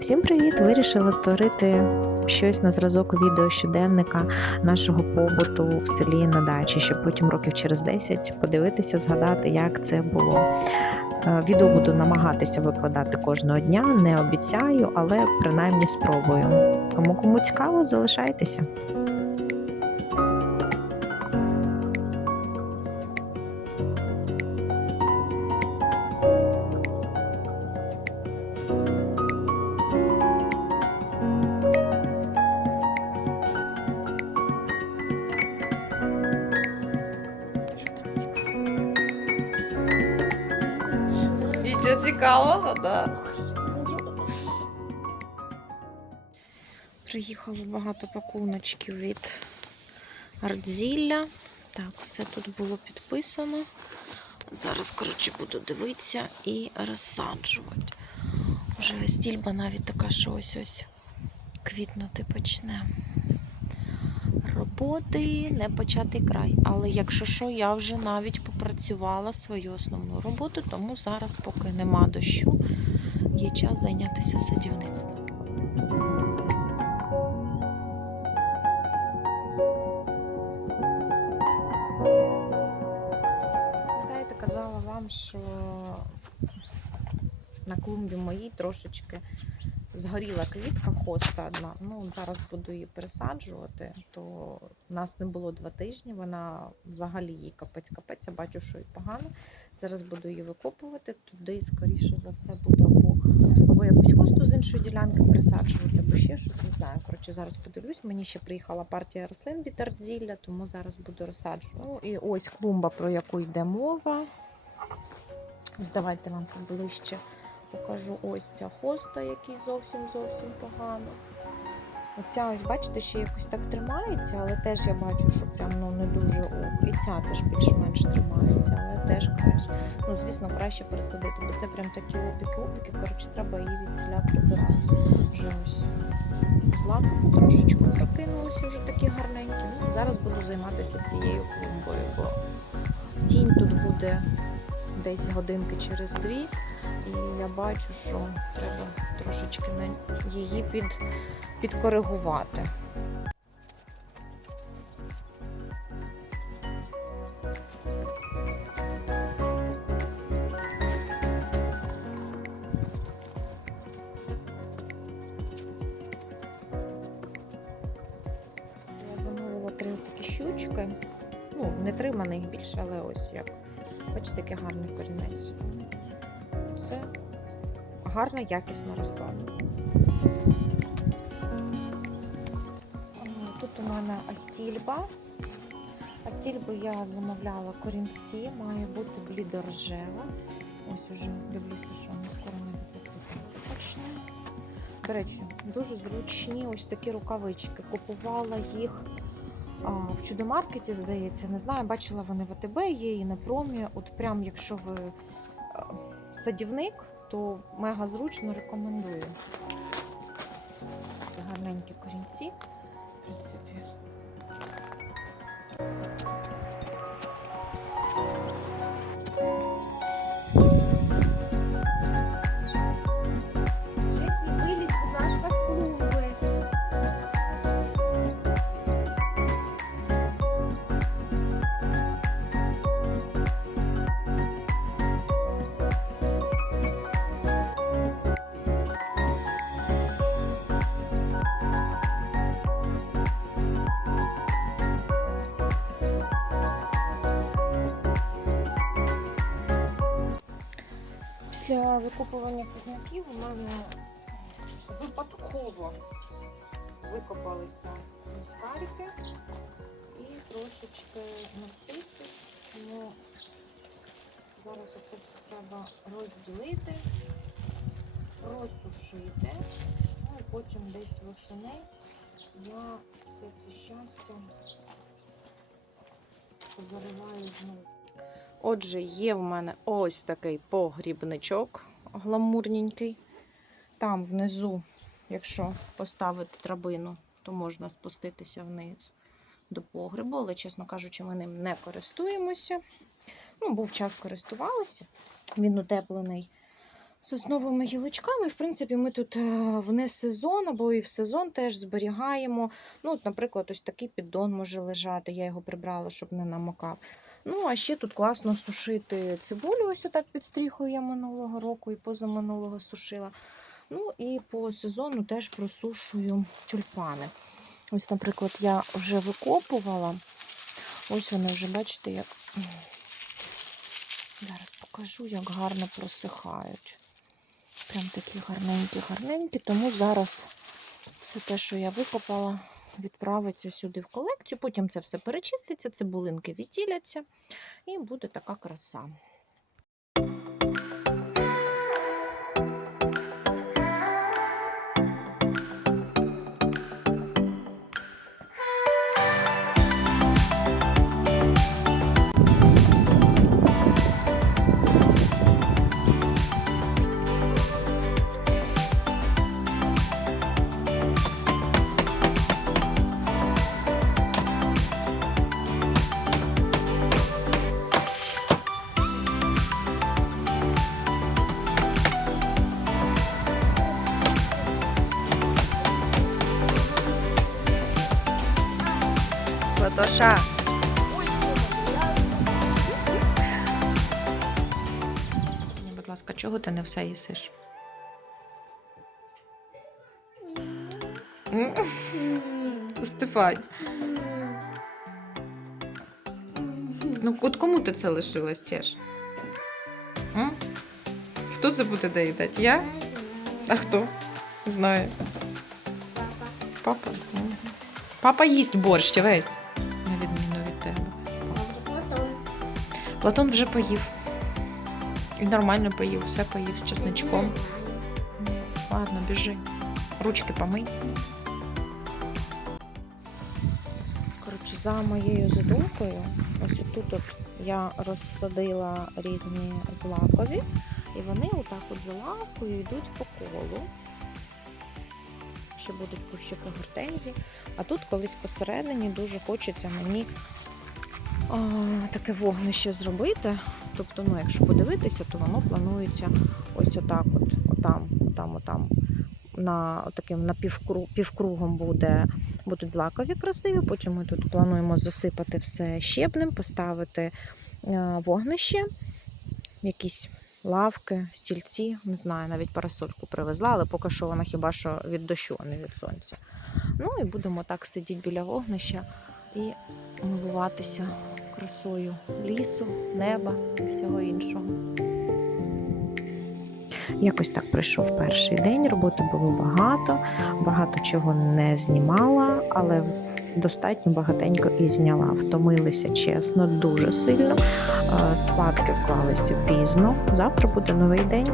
Всім привіт! Вирішила створити щось на зразок відео щоденника нашого побуту в селі на дачі, щоб потім років через 10 подивитися, згадати, як це було. Е, Відео буду намагатися викладати кожного дня, не обіцяю, але принаймні спробую. Тому кому цікаво, залишайтеся. Цікавого, да. Приїхало багато пакуночків від Артзілля. Так, все тут було підписано. Зараз, коротше, буду дивитися і розсаджувати. Вже стільба навіть така, що ось ось квітнути почне. Роботи не початий край. Але якщо що, я вже навіть попрацювала свою основну роботу, тому зараз, поки нема дощу, є час зайнятися садівництвом. Пам'ятаєте, казала вам, що на клумбі моїй трошечки згоріла квітка, хоста одна. Ну, зараз буду її пересаджувати, то в нас не було два тижні. Вона взагалі їй капець-капець, я бачу, що і погано. Зараз буду її викопувати. Туди, скоріше за все, буду або, або якусь хосту з іншої ділянки пересаджувати, або ще щось, не знаю. Коротше, зараз подивлюсь. Мені ще приїхала партія рослин від Ардзілля, тому зараз буду розсаджувати. Ну, і ось клумба, про яку йде мова. Ось давайте вам поближче покажу ось ця хоста, який зовсім зовсім погано. Оця ось, бачите, ще якось так тримається, але теж я бачу, що прям ну, не дуже ок. І ця теж більш-менш тримається, але теж краще. Ну, звісно, краще пересадити, бо це прям такі опіки-опіки. Коротше, треба її від селя прибирати. Вже ось злака трошечку прокинулися, вже такі гарненькі. Ну, зараз буду займатися цією клумбою, бо тінь тут буде десь годинки через дві. І я бачу, що треба трошечки її під, підкоригувати. Замовила три такі щучки. Ну, не три, мене їх більше, але ось як. Бачите, який гарний корінець. Це гарна якісна розсада. Тут у мене астільба. Астільбу я замовляла корінці, має бути блідорожева. Ось уже дивлюся, що вона скоро навіть. Точно. До речі, дуже зручні ось такі рукавички. Купувала їх в чудомаркеті, здається. Не знаю, бачила вони в АТБ, є і на промі. От прям якщо ви садівник, то мега зручно рекомендую. Гарненькі корінці, в принципі. Після викопування кузняків у мене випадково викопалися мускарики і трошечки нарцисів. Тому зараз оце все треба розділити, просушити, ну і потім десь восени я все це щастя зариваю знову. Отже, є в мене ось такий погрібничок гламурненький. Там внизу, якщо поставити драбину, то можна спуститися вниз до погребу, але, чесно кажучи, ми ним не користуємося. Ну, був час користувалися, він утеплений сосновими гілочками. В принципі, ми тут е, в не сезон або і в сезон теж зберігаємо. Ну, от, наприклад, ось такий піддон може лежати. Я його прибрала, щоб не намокав. Ну, а ще тут класно сушити цибулю. Ось отак під стріхою я минулого року і позаминулого сушила. Ну і по сезону теж просушую тюльпани. Ось, наприклад, я вже викопувала. Ось вони вже, бачите, як. Зараз покажу, як гарно просихають. Прям такі гарненькі-гарненькі. Тому зараз все те, що я викопала, відправиться сюди в колекцію. Потім це все перечиститься, цибулинки відділяться, і буде така краса. Латоша. Будь ласка, чого ти не все їсиш? Стефань. Ну, от кому ти це лишилась теж? М? Хто це буде доїдати? Я? А хто? Знаю. Папа. Мгм. Папа їсть борщ весь. Платон вже поїв. І нормально поїв, все поїв з чесничком. Ладно, біжи. Ручки помий. Коротше, за моєю задумкою, ось тут от я розсадила різні злакові, і вони отак от за лавкою йдуть по колу. Ще будуть кущики гортензії. А тут колись посередині дуже хочеться мені а, таке вогнище зробити. Тобто, ну, якщо подивитися, то воно планується ось отак, от, отам, отам, отам. На таким на півкру, півкругом буде, будуть злакові красиві. Потім ми тут плануємо засипати все щебнем, поставити е, вогнище, якісь лавки, стільці. Не знаю, навіть парасольку привезла, але поки що вона хіба що від дощу, а не від сонця. Ну і будемо так сидіти біля вогнища і милуватися красою лісу, неба і всього іншого. Якось так пройшов перший день. Роботи було багато, багато чого не знімала, але достатньо багатенько і зняла. Втомилися чесно, дуже сильно. Е, Спадки вклалися пізно. Завтра буде новий день.